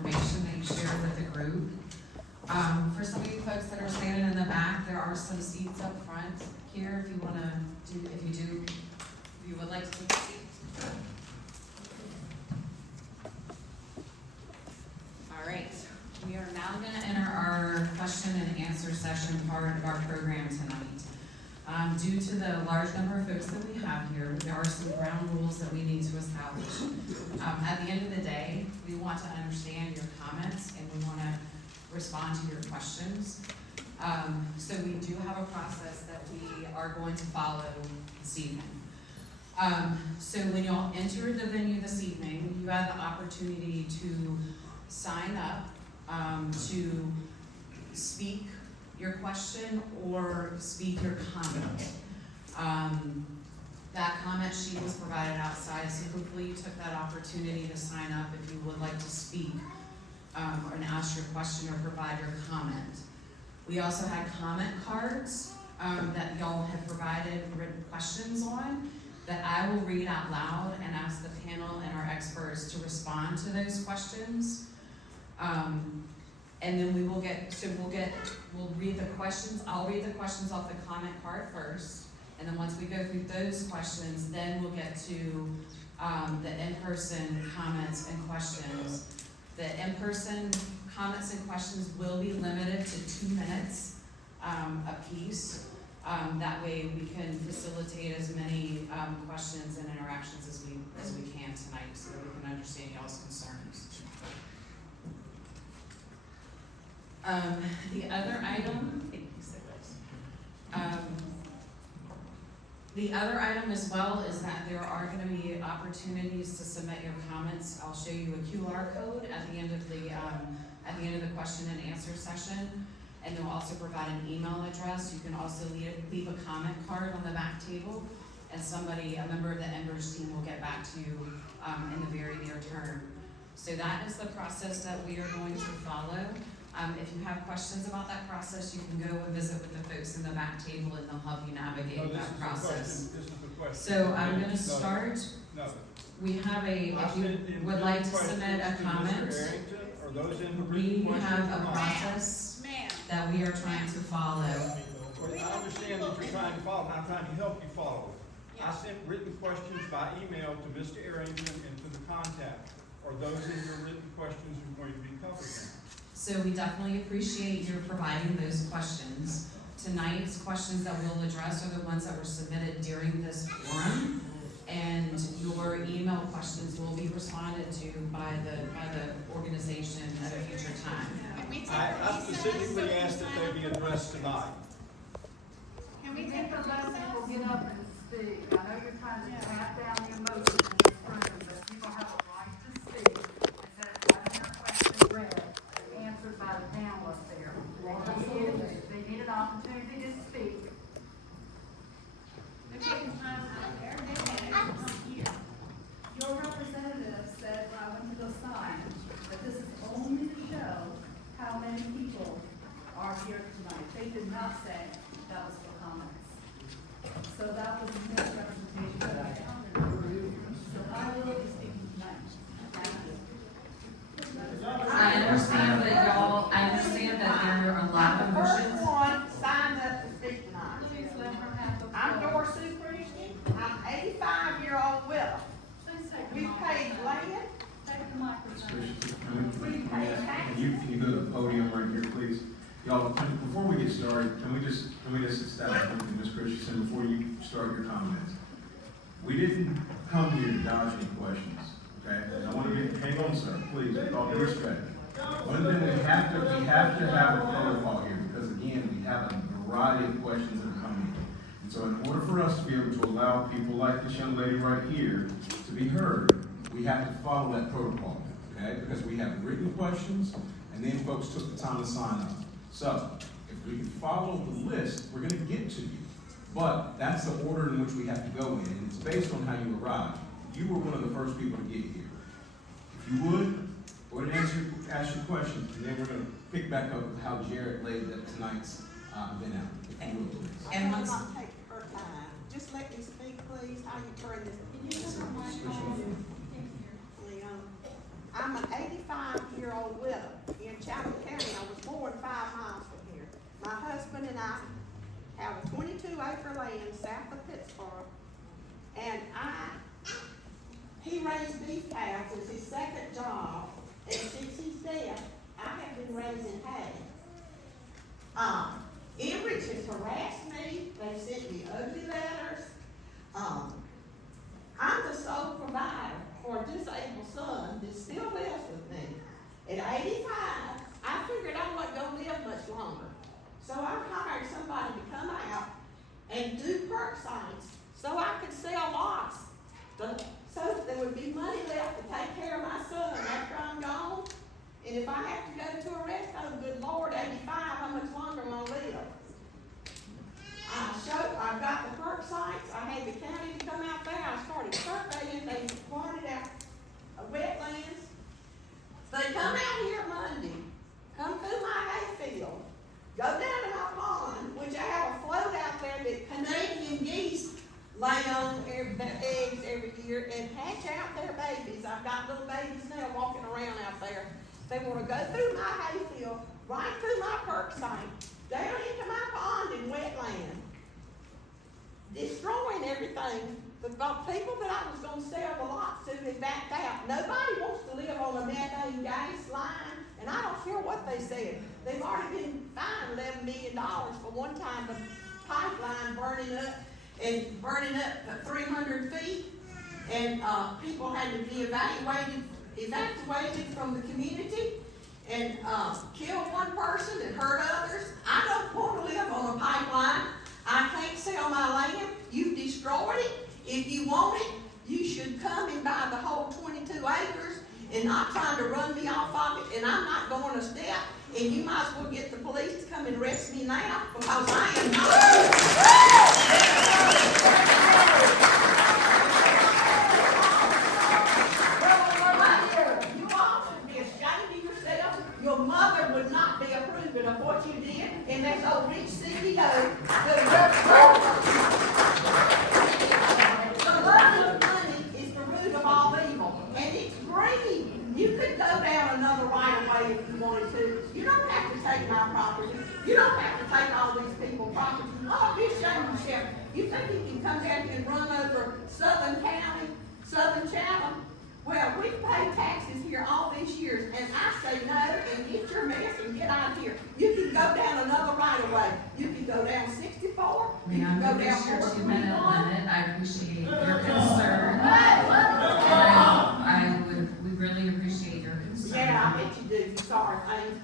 information that you shared with the group. For some of you folks that are standing in the back, there are some seats up front here if you would like to take a seat. All right, we are now going to enter our question and answer session part of our program tonight. Due to the large number of folks that we have here, there are some ground rules that we need to establish. At the end of the day, we want to understand your comments and we want to respond to your questions. So we do have a process that we are going to follow this evening. So when y'all enter the venue this evening, you have the opportunity to sign up to speak your question or speak your comment. That comment sheet was provided outside, so hopefully you took that opportunity to sign up if you would like to speak and ask your question or provide your comment. We also had comment cards that y'all had provided written questions on that I will read out loud and ask the panel and our experts to respond to those questions. And then we'll read the questions. I'll read the questions off the comment card first. And then once we go through those questions, then we'll get to the in-person comments and questions. The in-person comments and questions will be limited to 2 minutes apiece. That way we can facilitate as many questions and interactions as we can tonight so that we can understand y'all's concerns. The other item as well is that there are going to be opportunities to submit your comments. I'll show you a QR code at the end of the question and answer session, and they'll also provide an email address. You can also leave a comment card on the back table, and a member of the Enbridge team will get back to you in the very near term. So that is the process that we are going to follow. If you have questions about that process, you can go and visit with the folks in the back table and they'll help you navigate that process. This is the question. So I'm going to start. No. We have if you would like to submit a comment, we have a process that we are trying to follow. Well, I understand that you're trying to follow, and I'm trying to help you follow it. I sent written questions by email to Mr. Arrington and to the contact. Are those in your written questions are going to be covered now? So we definitely appreciate your providing those questions. Tonight's questions that we'll address are the ones that were submitted during this forum, and your email questions will be responded to by the organization at a future time. I specifically asked that they be addressed tonight. Can we take a moment and get up and speak? I know you're trying to tap down the emotions in this room, but people have a right to speak. Instead of having their question read, answered by the panel up there. They need an opportunity to speak. They're taking time out there. Your representative said when I went to go sign that this is only to show how many people are here tonight. They did not say that was for comments. So that was a misrepresentation that I had. So I will be speaking tonight. Thank you. I understand that there are a lot of emotions. First one signed up to speak tonight. Please let her have the floor. I'm Dorsey Christian. I'm 85-year-old widow. Please take the We microphone. paid land. Take the microphone. Can you go to the podium right here, please? Y'all, before we get started, can we just establish something, Ms. Christensen, before you start your comments? We didn't come here to dodge any questions, okay? And I want to hang on, sir, please, with all due respect. One thing we have to have a protocol here, because again, we have a variety of questions that are coming in. And so in order for us to be able to allow people like this young lady right here to be heard, we have to follow that protocol, okay? Because we have written questions, and then folks took the time to sign up. So, if we can follow the list, we're going to get to you. But that's the order in which we have to go in, and it's based on how you arrived. You were one of the first people to get here. If you would, go ahead and ask your questions, and then we're going to pick back up with how Jared laid tonight's event out. If you would, please. And I'm once, not taking her time. Just let me speak, please. How you turn this? I'm an 85-year-old raising hay. Enbridge has harassed me, they've sent me ugly letters. I'm the sole provider for a disabled son that still lives with me. At 85, I figured I wasn't gonna live much longer. So I hired somebody to come out and do perk sites so I could sell lots. So there would be money left to take care of my son after I'm gone. And if I have to go to a rest home, good Lord, 85, how much longer am I gonna live? I got the perk sites, I had the county to come out there, I started surveying, they pointed out wetlands. They come out here Monday, come through my hayfield, go down to my pond, which I have a float out there that Canadian geese lay on their eggs every year and hatch out their babies. I've got little babies now walking around out there. They want to go through my hayfield, right through my perk site, down into my pond and wetland, destroying everything. The people that I was going to sell the lots to have backed out. Nobody wants to live on a methane gas line, and I don't care what they said. They've already been fined $11 million for one time the pipeline burning up to 300 feet, and people had to be evacuated from the community, and killed one person and hurt others. I don't want to live on a pipeline. I can't sell my land. You've destroyed it. If you want it, you should come and buy the whole 22 acres and not trying to run me off of it, and I'm not going a step, and you might as well get the police to come and arrest me now, because I am not. You all should be ashamed of yourself. Your mother would not be approving of what you did, and this old rich CEO the love of money is the root of all evil, and it's greed. You could go down another right of way if you wanted to. You don't have to take my property. You don't have to take all these people's property. Oh, be ashamed of yourself. You think you can come down here and run over Southern County, Southern Chatham? Well, we've paid taxes here all these years, and I say no, and get your mess and get out of here. You can go down another right of way. You can go down 64. You can go down 421. I appreciate your concern. We really appreciate your concern. Yeah, I bet you do. Sorry, things.